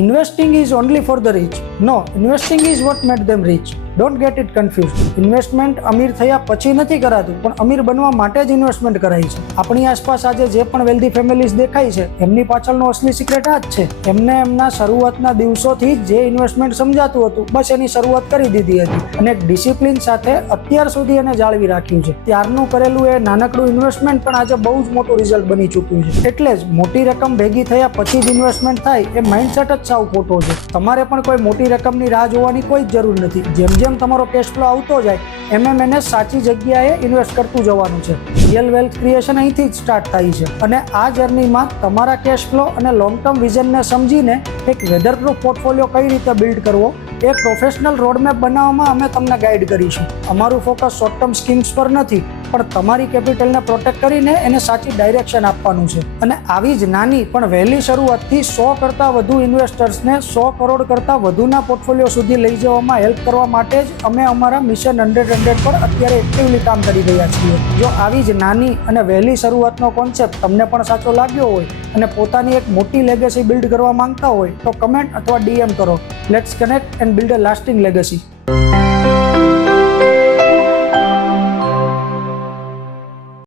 investing is only for the rich. No, investing is what made them rich. Don't get it confused. Investment અમીર થયા પછી નથી કરાતું, પણ અમીર બનવા માટે જ ઇન્વેસ્ટમેન્ટ કરાય છે. આપણી આસપાસ આજે જે પણ વેલ્ધી ફેમિલીઝ દેખાય છે, એમની પાછળનો અસલી સિક્રેટ આ જ છે. એમને એમના શરૂઆતના દિવસોથી જે ઇન્વેસ્ટમેન્ટ સમજાતું હતું, બસ એની શરૂઆત કરી દીધી હતી અને એક ડિસિપ્લિન સાથે અત્યાર સુધી એને જાળવી રાખ્યું છે. ત્યારનું કરેલું એ નાનકડું ઇન્વેસ્ટમેન્ટ પણ આજે બહુ જ મોટું રિઝલ્ટ બની ચૂક્યું છે. એટલે જ મોટી રકમ ભેગી થયા પછી જ ઇન્વેસ્ટમેન્ટ થાય એ માઇન્ડસેટ જ સાવ ખોટો છે. તમારે પણ કોઈ મોટી રકમની રાહ જોવાની કોઈ જ જરૂર નથી. જેમ તમારો કેશ ફ્લો આવતો જાય એમ એને સાચી જગ્યાએ ઇન્વેસ્ટ કરતું જવાનું છે. રિયલ વેલ્થ ક્રિએશન અહીંથી જ સ્ટાર્ટ થાય છે અને આ જર્નીમાં તમારા કેશ ફ્લો અને લોંગ ટર્મ વિઝનને સમજીને એક વેધરપ્રૂફ પોર્ટફોલિયો કઈ રીતે બિલ્ડ કરવો એ પ્રોફેશનલ રોડમેપ બનાવવામાં અમે તમને ગાઈડ કરીશું. અમારું ફોકસ શોર્ટ ટર્મ સ્કીમ્સ પર નથી, પણ તમારી કેપિટલને પ્રોટેક્ટ કરીને એને સાચી ડાયરેક્શન આપવાનું છે. અને આવી જ નાની પણ વહેલી શરૂઆતથી 100 કરતાં વધુ ઇન્વેસ્ટર્સને 100 કરોડ કરતાં વધુના પોર્ટફોલિયો સુધી લઈ જવામાં હેલ્પ કરવા માટે જ અમે અમારા મિશન 100 પર અત્યારે એક્ટિવલી કામ કરી રહ્યા છીએ. જો આવી જ નાની અને વહેલી શરૂઆતનો કોન્સેપ્ટ તમને પણ સાચો લાગ્યો હોય અને પોતાની એક મોટી લેગેસી બિલ્ડ કરવા માંગતા હોય તો કમેન્ટ અથવા DM કરો. Let's connect and build a lasting legacy.